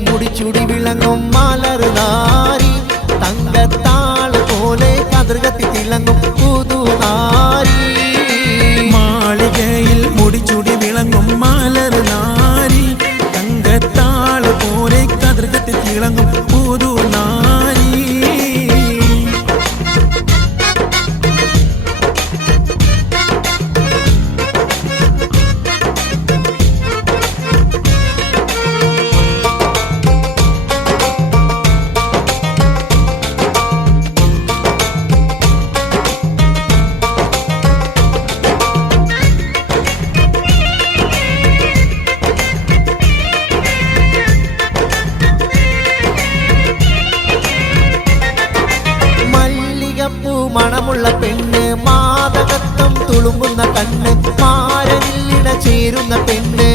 മുടിച്ചുടി വിളങ്ങും മലർനാരി തങ്കത്താള് പോലെ കതിർകത്തി തിളങ്ങും പുതുനാരി മാളികയിൽ മുടിച്ചുടി വിളങ്ങും മലർനാരി തങ്കത്താള് പോലെ കതിർകത്തി തിളങ്ങും പുതുനാരി മണമുള്ള പെണ്ണ് മാതകത്വം തുളുമ്പുന്ന കണ്ണ് മാരനിലിട ചേരുന്ന പെണ്ണ്